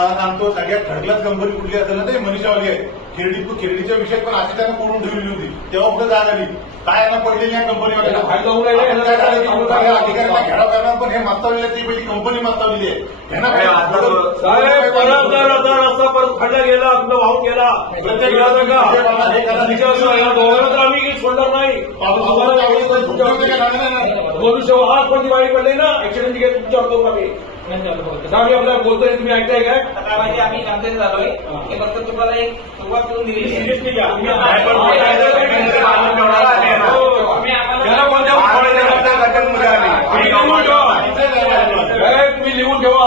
सर्वसाधारण सांगतो सगळ्यात ठरकलाच कंपनी कुठली असेल ना ते मनीषावाली आहे खिरडी खिरडीच्या विषयात पण अशी त्यांना कोरून ठेवलेली होती तेव्हा कुठे जाग आली काय यांना पडलेली या कंपनीवाल्याला त्यांना फायदा होऊ राहिला. आपण काय झालं की लोकांना अधिकाऱ्यांना घेराव करणार पण हे मास्तावलेली आहे, ती पहिली कंपनी मास्तावलेली आहे आता रस्ता परत खड्डा गेला आपलं वाहून गेला प्रत्येक आम्ही सोडणार नाही मनुष्य आज पण दिवाळी पडली ना ऍक्सिडेंट केस तुमच्यावर करू आम्ही आम्ही आपल्याला बोलतोय तुम्ही ऐकताय काय आता काय माहिती आम्ही शांत झालोय हे फक्त तुम्हाला एक सुरुवात करून दिली Seriously घ्या. काय काय तुम्ही लिहून ठेवा